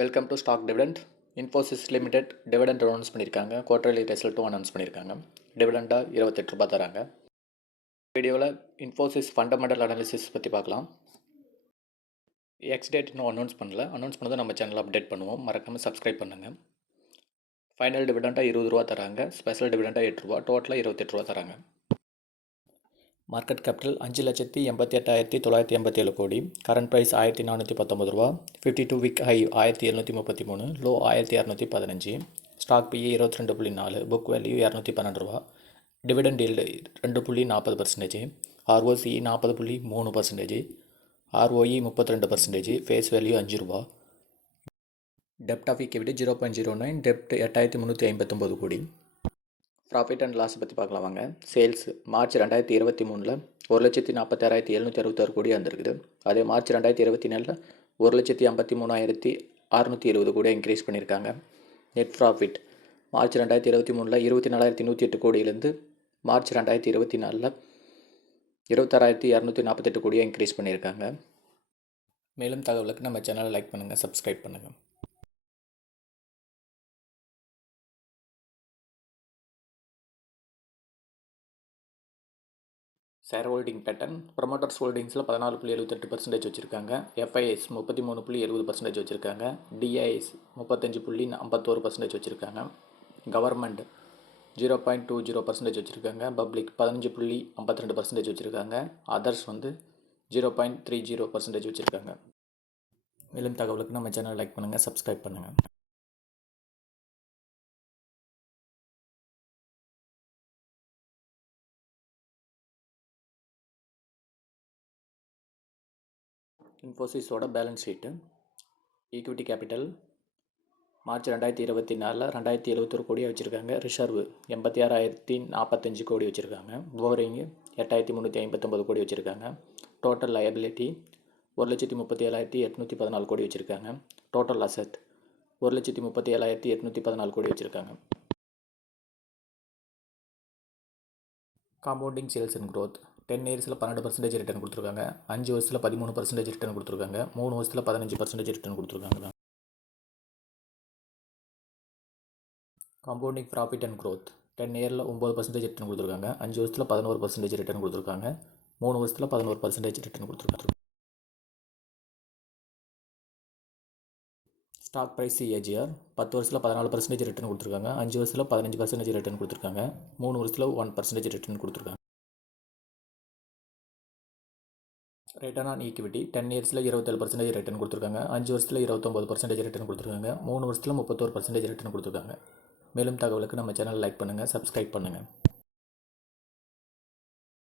Welcome to stock dividend. Infosys limited dividend announce பண்ணியிருக்காங்க. Quarterly ரிசல்ட்டும் announce பண்ணியிருக்காங்க. டிவிடெண்டாக ₹28 தராங்க. வீடியோவில் இன்ஃபோசிஸ் ஃபண்டமெண்டல் அனாலிசிஸ் பற்றி பார்க்கலாம். எக்ஸ் டேட் இன்னும் அனௌன்ஸ் பண்ணல. அனௌன்ஸ் பண்ணதை நம்ம சேனலில் அப்டேட் பண்ணுவோம். மறக்காமல் சப்ஸ்கிரைப் பண்ணுங்கள். ஃபைனல் டிவிடெண்டாக ₹20 தராங்க. ஸ்பெஷல் டிவிடெண்டாக ₹8, டோட்டலாக ₹28 தராங்க. மார்க்கெட் கேபிட்டல் 5,88,987 கோடி. Current price ₹1,419. 52 week high 1,733, low 1,215. Stock PE 22.4, book value ₹212. Dividend yield 2.40%. ROCE 40.3%. ROE 32%. Face value ₹5. டெப்ட் ஆஃப் ஈக்விட்டி 0.09. டெப்ட் 8,359 கோடி. ப்ராஃபிட் அண்ட் லாஸ் பற்றி பார்க்கலாம் வாங்க. சேல்ஸ் மார்ச் 2023 1,46,766 கோடி வந்திருக்குது. அதே மார்ச் 2024 1,53,620 கோடி இன்க்ரீஸ் பண்ணியிருக்காங்க. நெட் ப்ராஃபிட் மார்ச் 2023 24,108 கோடியிலேருந்து மார்ச் 2024 26,248 கோடியாக இன்க்ரீஸ் பண்ணியிருக்காங்க. மேலும் தகவலுக்கு நம்ம சேனலை லைக் பண்ணுங்கள், சப்ஸ்கிரைப் பண்ணுங்கள். Share holding pattern. ப்ரொமோட்டர்ஸ் ஹோல்டிங்ஸில் 14.78% வச்சுருக்காங்க. எஃப்ஐஎஸ் 33.70% வச்சுருக்காங்க. டிஐஎஸ் 35.51% வச்சுருக்காங்க. கவர்மெண்ட் 0.20% வச்சுருக்காங்க. பப்ளிக் 15.52% வச்சுருக்காங்க. அதர்ஸ் 0.30% வச்சுருக்காங்க. மேலும் தகவலுக்கு நம்ம சேனல் லைக் பண்ணுங்கள், சப்ஸ்கிரைப் பண்ணுங்கள். இன்ஃபோசிஸோட balance sheet. Equity capital March 2024 2,071 கோடியாக வச்சுருக்காங்க. ரிசர்வ் 86,045 கோடி வச்சுருக்காங்க. போரிங்கு 8,359 கோடி வச்சுருக்காங்க. டோட்டல் லயபிலிட்டி 1,37,814 கோடி வச்சுருக்காங்க. டோட்டல் அசெட் 1,37,814 கோடி வச்சுருக்காங்க. காம்பவுண்டிங் சேல்ஸ் அண்ட் க்ரோத் 10 இயர்ஸில் 12% ரிட்டர்ன் கொடுத்துருக்காங்க. 5 வருஷத்தில் 13% ரிட்டர்ன் கொடுத்துருக்காங்க. 3 வருஷத்தில் 15% ரிட்டர்ன் கொடுத்துருக்காங்க. காம்பவுண்டிங் ப்ராஃபிட் அண்ட் க்ரோத் 10 இயரில் 9% ரிட்டர்ன் கொடுத்துருக்காங்க. 5 வருஷத்தில் 11% ரிட்டர்ன் கொடுத்துருக்காங்க. 3 வருஷத்தில் 11% ரிட்டர்ன் கொடுத்துருக்காங்க. ஸ்டாக் ப்ரைஸ் சிஏஜிஆர் 10 வருஷத்தில் 14% ரிட்டர்ன் கொடுத்துருக்காங்க. 5 வருஷத்தில் 15% ரிட்டர்ன் கொடுத்துருக்காங்க. 3 வருஷத்தில் 1% ரிட்டர்ன் கொடுத்துருக்காங்க. ரிட்டர்ன் ஆன் ஈக்விட்டி 10 இயர்ஸில் 27% ரிட்டர்ன் கொடுத்துருக்காங்க. 5 வருஷத்தில் 29% ரிட்டர்ன் கொடுத்துருக்காங்க. 3 வருஷத்தில் 31% ரிட்டர்ன் கொடுத்துருக்காங்க. மேலும் தகவலுக்கு நம்ம சேனல் லைக் பண்ணுங்கள், சப்ஸ்கிரைப் பண்ணுங்கள்.